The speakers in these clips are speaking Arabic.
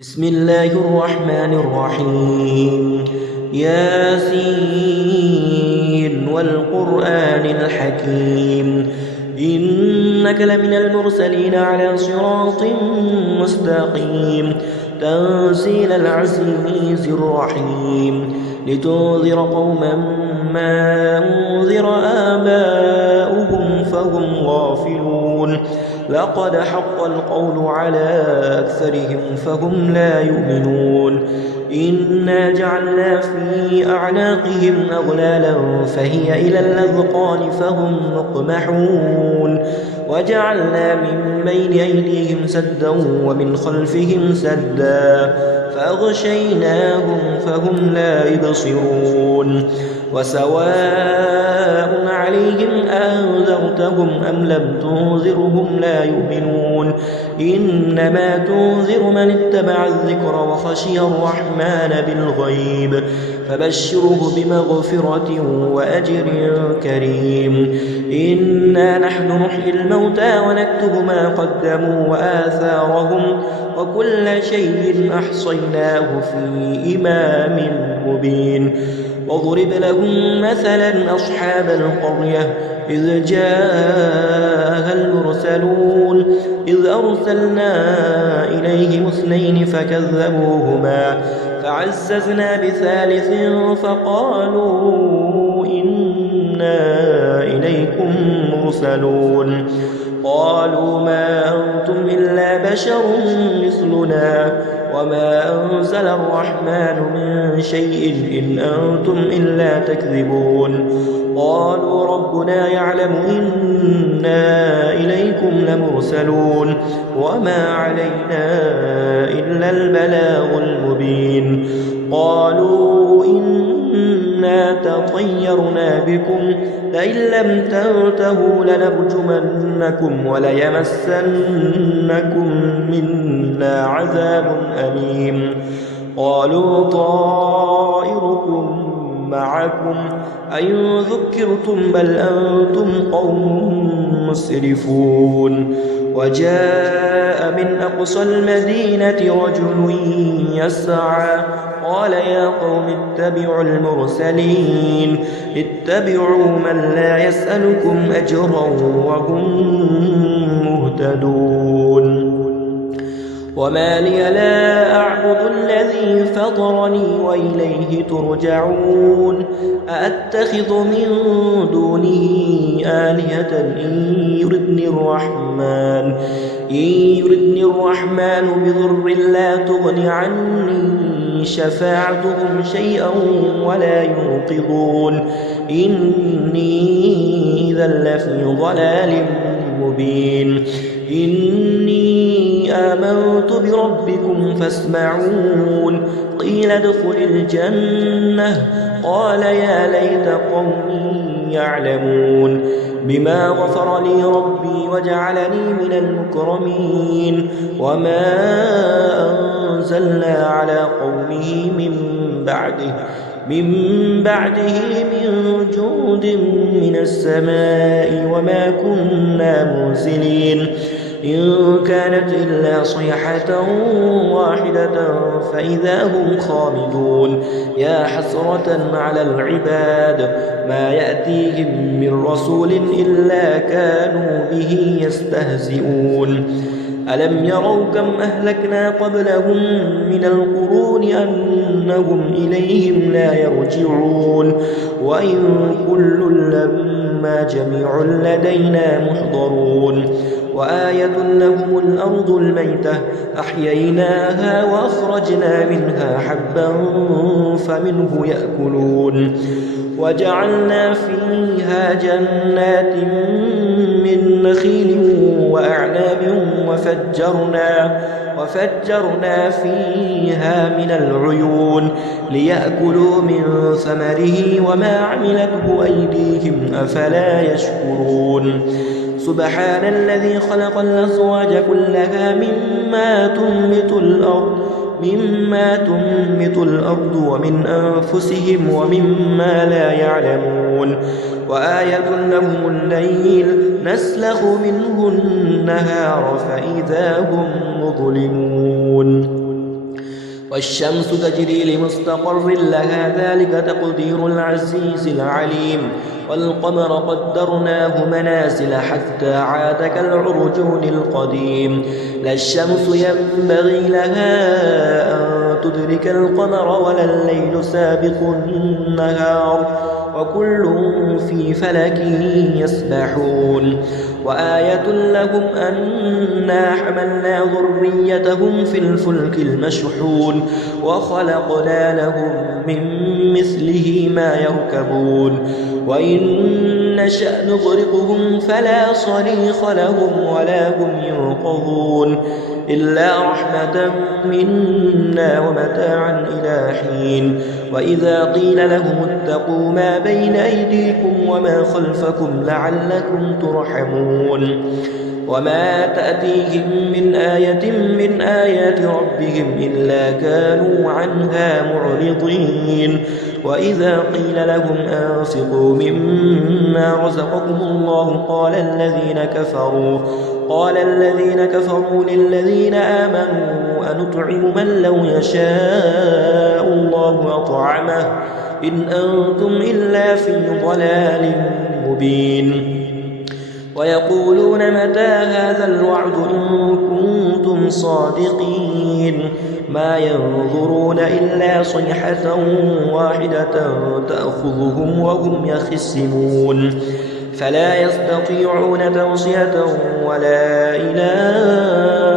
بسم الله الرحمن الرحيم. ياسين والقرآن الحكيم إنك لمن المرسلين على صراط مستقيم تنزيل العزيز الرحيم لتنذر قوما ما أنذر آباؤهم فهم غافلون لقد حق القول على أكثرهم فهم لا يؤمنون إنا جعلنا في أعناقهم أغلالا فهي إلى الأذقان فهم مقمحون وجعلنا من بين أيديهم سدا ومن خلفهم سدا فأغشيناهم فهم لا يبصرون وسواء عليهم أنذرتهم أم لم تنذرهم لا يؤمنون إنما تنذر من اتبع الذكر وخشي الرحمن بالغيب فبشره بمغفرة وأجر كريم إنا نحن نحيي الموتى ونكتب ما قدموا وآثارهم وكل شيء أحصيناه في إمام مبين واضرب لهم مثلا أصحاب القرية إذ جاءها المرسلون إذ أرسلنا إليهم اثنين فكذبوهما فعززنا بثالث فقالوا إنا إليكم مرسلون قالوا ما أنتم إلا بشر مثلنا وما أنزل الرحمن من شيء إن أنتم إلا تكذبون قالوا ربنا يعلم إنا إليكم لمرسلون وما علينا إلا البلاغ المبين قالوا إنا تطيرنا بكم لئن لم تنتهوا لنرجمنكم وليمسنكم منا عذاب أليم قالوا طائركم معكم أئن ذكرتم بل أنتم قوم مسرفون وجاء من أقصى المدينة رجل يسعى قال يا قوم اتبعوا المرسلين اتبعوا من لا يسألكم أجرا وهم مهتدون وما لي لا أعبد الذي فطرني وإليه ترجعون أأتخذ من دونه آلهة إن يردني الرحمن بضر لا تغن عني شفاعتهم شيئا ولا ينقذون إني إذا لفي ضلال مبين إني آمنت بربكم فاسمعون قيل ادخل الجنة قال يا ليت قومي يعلمون بما غفر لي ربي وجعلني من المكرمين وما أنزلنا على قومه من بعده من جود من السماء وما كنا منزلين إن كانت إلا صيحة واحدة فإذا هم خامدون يا حسرة على العباد ما يأتيهم من رسول إلا كانوا به يستهزئون ألم يروا كم أهلكنا قبلهم من القرون أنهم إليهم لا يرجعون وإن كل لما جميع لدينا محضرون وآية لهم الأرض الميتة أحييناها وأخرجنا منها حبا فمنه يأكلون وجعلنا فيها جنات من نخيل وأعناب وفجرنا فيها من العيون ليأكلوا من ثمره وما عملته أيديهم أفلا يشكرون سبحان الذي خلق الأزواج كلها مما تنبت الأرض ومن أنفسهم ومما لا يعلمون وآية لهم الليل نسلخ منه النهار فإذا هم مظلمون والشمس تجري لمستقر لها ذلك تقدير العزيز العليم والقمر قدرناه منازل حتى عاد كالعرجون القديم لا الشمس ينبغي لها أن تدرك القمر ولا الليل سابق النهار وكل في فلك يسبحون وآية لهم أنا حملنا ذريتهم في الفلك المشحون وخلقنا لهم من مثله ما يركبون وإن نشأ نغرقهم فلا صريخ لهم ولا هم ينقذون إلا رحمة منا ومتاعا إلى حين وإذا قيل لهم اتقوا ما بين أيديكم وما خلفكم لعلكم ترحمون وما تأتيهم من آية من آيات ربهم إلا كانوا عنها معرضين وإذا قيل لهم أنفقوا مما رزقكم الله قال الذين كفروا للذين آمنوا أنطعم من لو يشاء الله أطعمه إن أنتم إلا في ضلال مبين ويقولون متى هذا الوعد إن كنتم صادقين ما ينظرون إلا صيحة واحدة تأخذهم وهم يخصمون فلا يستطيعون توصية ولا إلى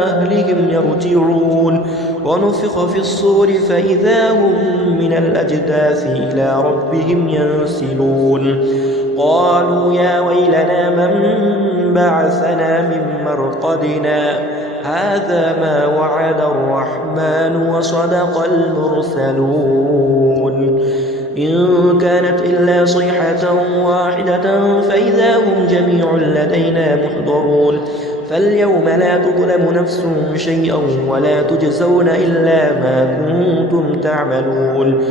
أهلهم يرجعون ونفخ في الصور فإذا هم من الأجداث إلى ربهم ينسلون قالوا يا ويلنا من بعثنا من مرقدنا هذا ما وعد الرحمن وصدق المرسلون إن كانت إلا صيحة واحدة فإذا هم جميع لدينا محضرون فاليوم لا تظلم نفس شيئا ولا تجزون إلا ما كنتم تعملون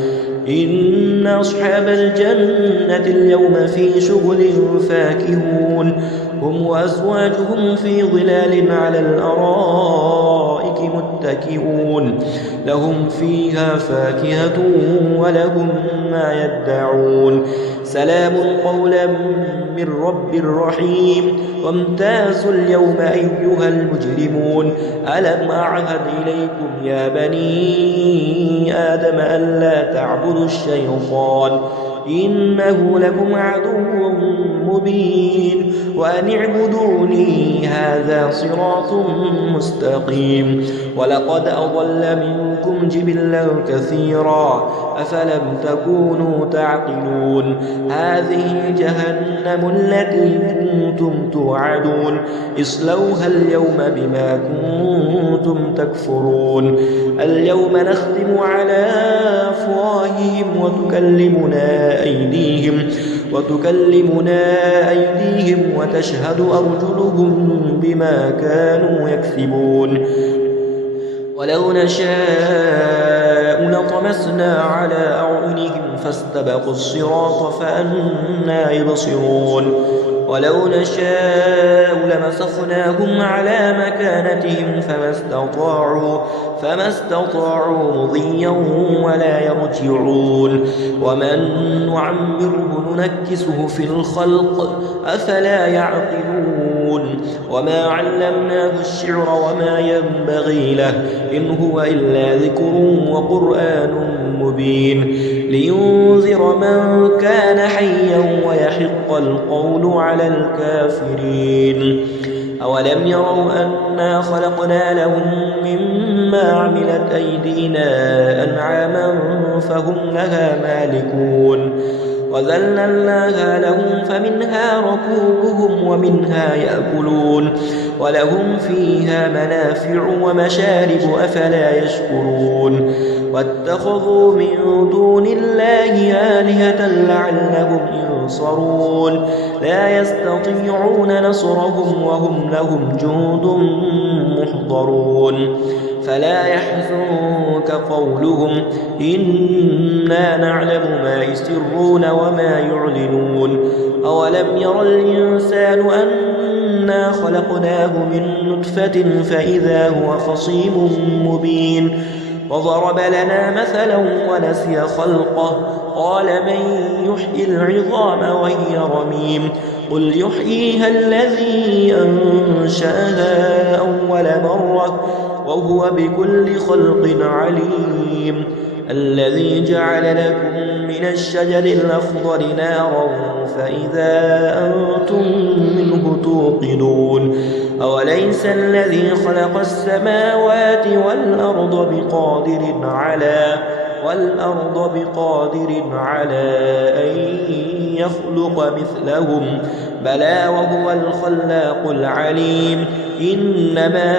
إن أصحاب الجنة اليوم في شغل فاكهون هم وأزواجهم في ظلال على الأرائك متكئون لهم فيها فاكهة ولهم ما يدعون سلام قولا من رب رحيم وامتازوا اليوم أيها المجرمون ألم أعهد إليكم يا بني آدم ألا تعبدوا الشيطان إنه لكم عدو مبين وأن اعبدوني هذا صراط مستقيم ولقد أضل منكم جبلا كثيرا أفلم تكونوا تعقلون هذه جهنم التي كنتم توعدون اصلوها اليوم بما كنتم تكفرون اليوم نختم على أفواههم وتكلمنا أيديهم وتشهد أرجلهم بما كانوا يكسبون ولو نشاء لطمسنا على أعينهم فاستبقوا الصراط فأنى يبصرون ولو نشاء لمسخناهم على مكانتهم فما استطاعوا مضيا ولا يرجعون ومن نعمره ننكسه في الخلق أفلا يعقلون وما علمناه الشعر وما ينبغي له إن هو إلا ذكر وقرآن مبين لينذر من كان حيا ويحق القول على الكافرين أولم يروا أنا خلقنا لهم مما عملت أيدينا أنعاما فهم لها مالكون وذللناها لهم فمنها ركوبهم ومنها يأكلون ولهم فيها منافع ومشارب أفلا يشكرون واتخذوا من دون الله آلهة لعلهم ينصرون لا يستطيعون نصرهم وهم لهم جند محضرون فلا يحزنك قولهم إنا نعلم ما يسرون وما يعلنون أولم ير الإنسان أنا خلقناه من نطفة فإذا هو خصيم مبين وضرب لنا مثلا ونسي خلقه قال من يحيي العظام وهي رميم قل يحييها الذي أنشأها أول مرة وهو بكل خلق عليم الذي جعل لكم من الشجر الأخضر نارا فإذا أنتم منه توقدون أوليس الذي خلق السماوات والأرض بقادر على أن يخلق مثلهم بلى وهو الخلاق العليم إنما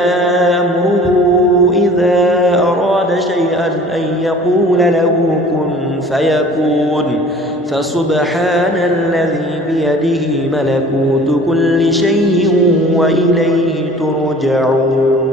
أمره إذا أراد شيئا أن يقول له كن فيكون فسبحان الذي بيده ملكوت كل شيء وإليه ترجعون